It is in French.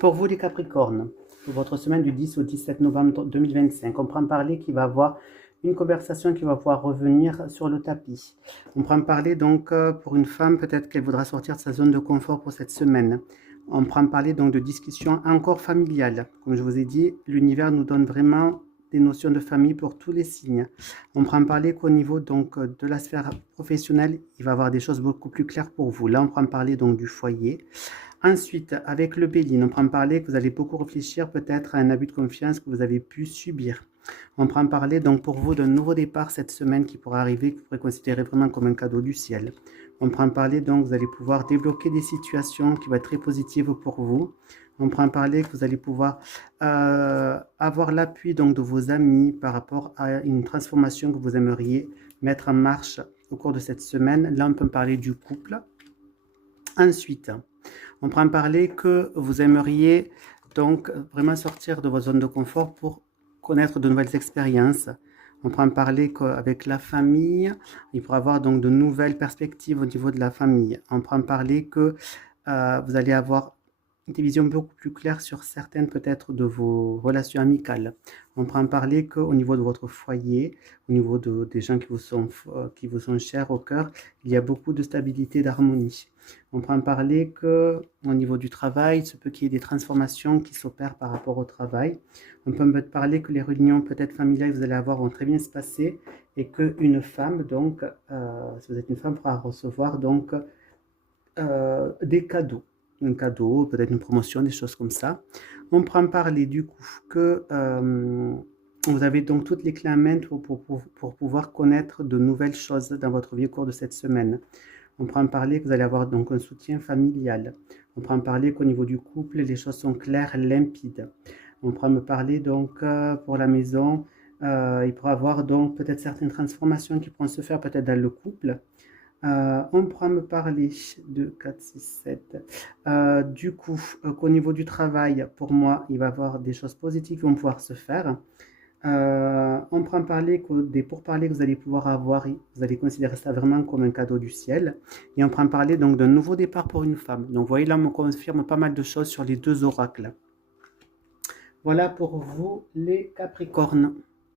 Pour vous les Capricornes, pour votre semaine du 10 au 17 novembre 2025, on prend parler qu'il va avoir une conversation qui va pouvoir revenir sur le tapis. On prend parler donc pour une femme, peut-être qu'elle voudra sortir de sa zone de confort pour cette semaine. On prend parler donc de discussions encore familiales. Comme je vous ai dit, l'univers nous donne vraiment des notions de famille pour tous les signes. On prend parler qu'au niveau donc de la sphère professionnelle, il va y avoir des choses beaucoup plus claires pour vous. Là, on prend parler donc du foyer. Ensuite, avec le Béline, on prend parler que vous allez beaucoup réfléchir peut-être à un abus de confiance que vous avez pu subir. On prend parler donc pour vous d'un nouveau départ cette semaine qui pourra arriver, que vous pourrez considérer vraiment comme un cadeau du ciel. On prend parler donc, vous allez pouvoir débloquer des situations qui vont être très positives pour vous. On prend parler que vous allez pouvoir avoir l'appui donc de vos amis par rapport à une transformation que vous aimeriez mettre en marche au cours de cette semaine. Là, on peut parler du couple. Ensuite, on prend parler que vous aimeriez donc vraiment sortir de votre zone de confort pour connaître de nouvelles expériences. On prend parler qu'avec la famille, il pourra avoir donc de nouvelles perspectives au niveau de la famille. On prend parler que vous allez avoir des visions beaucoup plus claires sur certaines peut-être de vos relations amicales. On prend parler qu'au niveau de votre foyer, au niveau des gens qui vous sont chers au cœur, il y a beaucoup de stabilité, d'harmonie. On prend parler qu'au niveau du travail, il se peut qu'il y ait des transformations qui s'opèrent par rapport au travail. On peut parler que les réunions peut-être familiales que vous allez avoir vont très bien se passer et qu'une femme, donc, si vous êtes une femme, pourra recevoir donc des cadeaux. Un cadeau, peut-être une promotion, des choses comme ça. On prend parler du coup que vous avez donc toutes les clés en main pour pouvoir connaître de nouvelles choses dans votre vie au cours de cette semaine. On prend parler que vous allez avoir donc un soutien familial. On prend parler qu'au niveau du couple, les choses sont claires, limpides. On prend parler donc pour la maison, il pourra y avoir donc peut-être certaines transformations qui pourront se faire peut-être dans le couple. On pourra me parler de 4, 6, 7. Du coup, qu'au niveau du travail, pour moi, il va y avoir des choses positives qui vont pouvoir se faire. On prend parler des pourparlers que vous allez pouvoir avoir, vous allez considérer ça vraiment comme un cadeau du ciel. Et on prend parler donc d'un nouveau départ pour une femme. Donc, vous voyez, là, on me confirme pas mal de choses sur les deux oracles. Voilà pour vous, les Capricornes.